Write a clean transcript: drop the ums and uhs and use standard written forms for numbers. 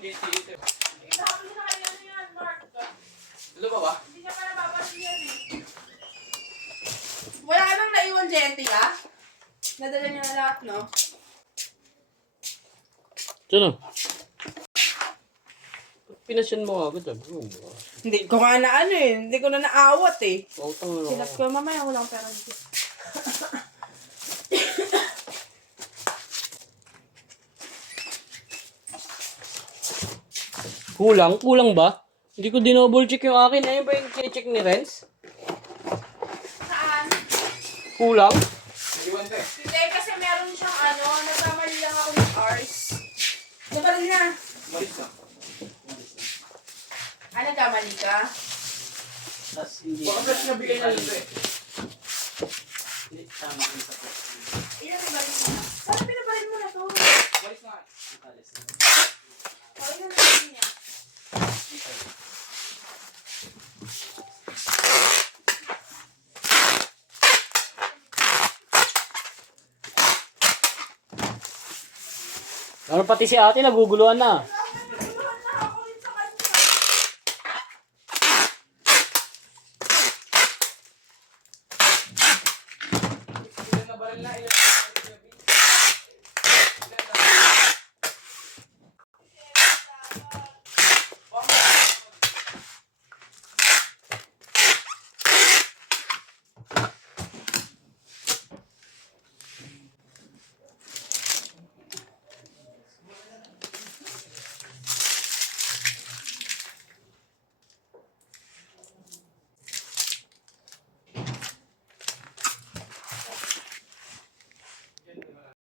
Ihapon na kayo ano yan, Mark. Ano ba? Hindi niya pa napapansin yan eh. Wala ka nang naiwan, Jenty, ha? Nadala niya na lahat, no? Sino? Pinasyan mo agad. Hindi ko nga na ano eh. Hindi ko na naawat eh. Pautang na Silat ko mamaya, walang pera dito. Kulang ba? Hindi ko dinouble check yung akin. Ayun ba yung check ni Renz? Saan? Kulang? Iwan ka eh. Hindi, kasi meron siyang ano, nagkamali lang ako ng hours. Nagkamali na. Malis na. Ah, nagkamali ka? Tas hindi. Baka fresh na bigay na dito eh. Hindi, tama yung sa fresh. Ilan nabalik mo na? Saan pinabalin mo na to? Malis na. O, ilan nabalik niya? Ano pati si ate naguguluhan na.